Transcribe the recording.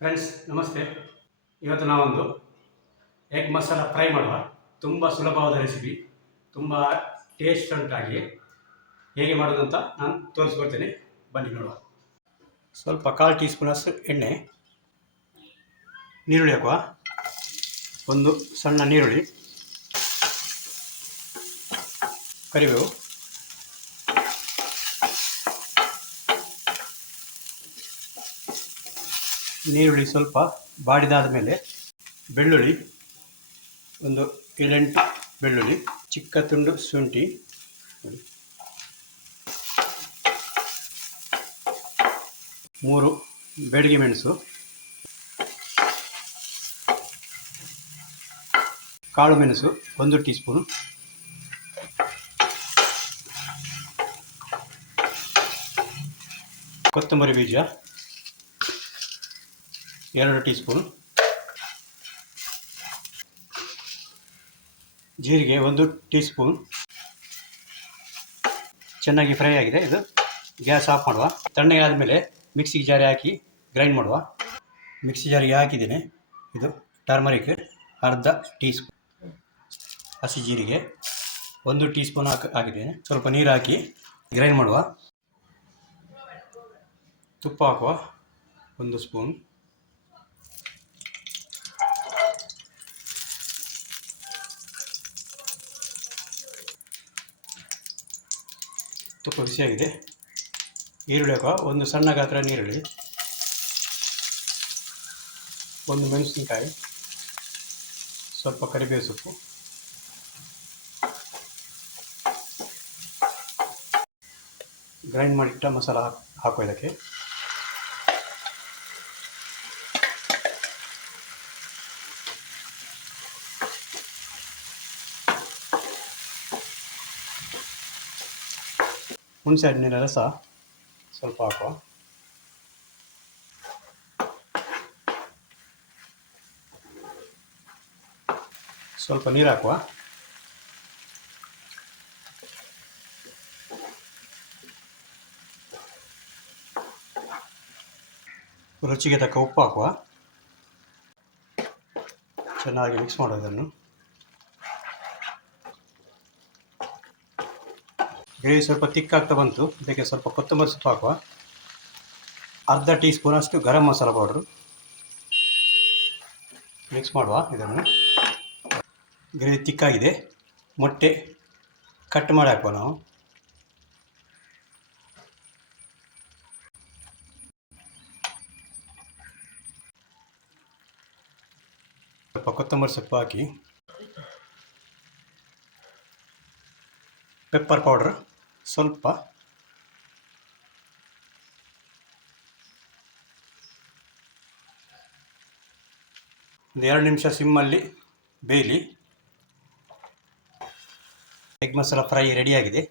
Friends ನಮಸ್ತೆ. ಇವತ್ತು ನಾವೊಂದು ಎಗ್ ಮಸಾಲ ಫ್ರೈ ಮಾಡುವ ತುಂಬ ಸುಲಭವಾದ ರೆಸಿಪಿ, ತುಂಬ ಟೇಸ್ಟ್ ಉಂಟಾಗಿ ಹೇಗೆ ಮಾಡೋದು ಅಂತ ನಾನು ತೋರಿಸ್ಕೊಡ್ತೇನೆ. ಬನ್ನಿ ನೋಡುವ. ಸ್ವಲ್ಪ 1/4 ಟೀ ಸ್ಪೂನಷ್ಟು ಎಣ್ಣೆ, ನೀರುಳ್ಳಿ ಹಾಕುವ. ಒಂದು ಸಣ್ಣ ನೀರುಳ್ಳಿ, ಕರಿಬೇವು, ನೀರುಳ್ಳಿ ಸ್ವಲ್ಪ ಬಾಡಿದಾದ ಮೇಲೆ ಬೆಳ್ಳುಳ್ಳಿ, ಒಂದು 7-8 ಬೆಳ್ಳುಳ್ಳಿ, ಚಿಕ್ಕ ತುಂಡು ಶುಂಠಿ, 3 ಬೆಡಗಿ ಮೆಣಸು, ಕಾಳು ಮೆಣಸು 1 ಟೀ ಸ್ಪೂನ್, ಕೊತ್ತಂಬರಿ ಬೀಜ 2 ಟೀ ಸ್ಪೂನ್, ಜೀರಿಗೆ 1 ಟೀ ಸ್ಪೂನ್. ಚೆನ್ನಾಗಿ ಫ್ರೈ ಆಗಿದೆ. ಇದು ಗ್ಯಾಸ್ ಆಫ್ ಮಾಡುವ. ತಣ್ಣಗೆ ಆದಮೇಲೆ ಮಿಕ್ಸಿ ಜಾರಿ ಹಾಕಿ ಗ್ರೈಂಡ್ ಮಾಡುವ. ಮಿಕ್ಸಿ ಜಾರಿಗೆ ಹಾಕಿದ್ದೇನೆ. ಇದು ಟರ್ಮರಿಕ್ ಅರ್ಧ ಟೀ ಸ್ಪೂನ್, ಹಸಿ ಜೀರಿಗೆ 1 ಟೀ ಸ್ಪೂನ್ ಹಾಕಿದ್ದೇನೆ. ಸ್ವಲ್ಪ ನೀರು ಹಾಕಿ ಗ್ರೈಂಡ್ ಮಾಡುವ. ತುಪ್ಪ ಹಾಕುವ 1 ಸ್ಪೂನ್, ತುಪ್ಪ ಬಿಸಿಯಾಗಿದೆ. ಈರುಳ್ಳಿ ಹಾಕುವ. 1 ಸಣ್ಣ ಗಾತ್ರ ನೀರುಳ್ಳಿ, 1 ಮೆಣಸಿನಕಾಯಿ, ಸ್ವಲ್ಪ ಕರಿಬೇವು ಸೊಪ್ಪು, ಗ್ರೈಂಡ್ ಮಾಡಿಟ್ಟ ಮಸಾಲ ಹಾಕುವ ಇದಕ್ಕೆ. ಹುಣಸೆ ಹಣ್ಣಿನ ರಸ ಸ್ವಲ್ಪ ಹಾಕುವ. ಸ್ವಲ್ಪ ನೀರು ಹಾಕುವ. ರುಚಿಗೆ ತಕ್ಕ ಉಪ್ಪು ಹಾಕುವ. ಚೆನ್ನಾಗಿ ಮಿಕ್ಸ್ ಮಾಡೋದನ್ನು. ಗ್ರೇವಿ ಸ್ವಲ್ಪ ತಿಕ್ಕಾಗ್ತಾ ಬಂತು. ಇದಕ್ಕೆ ಸ್ವಲ್ಪ ಕೊತ್ತಂಬರಿ ಸೊಪ್ಪು ಹಾಕುವ. ಅರ್ಧ ಟೀ ಸ್ಪೂನಷ್ಟು ಗರಂ ಮಸಾಲ ಪೌಡ್ರು. ಮಿಕ್ಸ್ ಮಾಡುವ ಇದನ್ನು. ಗ್ರೇವಿ ತಿಕ್ಕಾಗಿದೆ. ಮೊಟ್ಟೆ ಕಟ್ ಮಾಡಿ ಹಾಕುವ ನಾವು. ಸ್ವಲ್ಪ ಕೊತ್ತಂಬರಿ ಸೊಪ್ಪು ಹಾಕಿ, ಪೆಪ್ಪರ್ ಪೌಡರ್ ಸ್ವಲ್ಪ, ಒಂದು 2 ನಿಮಿಷ ಸಿಮ್ಮಲ್ಲಿ ಬೇಯಲಿ. ಎಗ್ ಮಸಾಲ ಫ್ರೈ ರೆಡಿಯಾಗಿದೆ.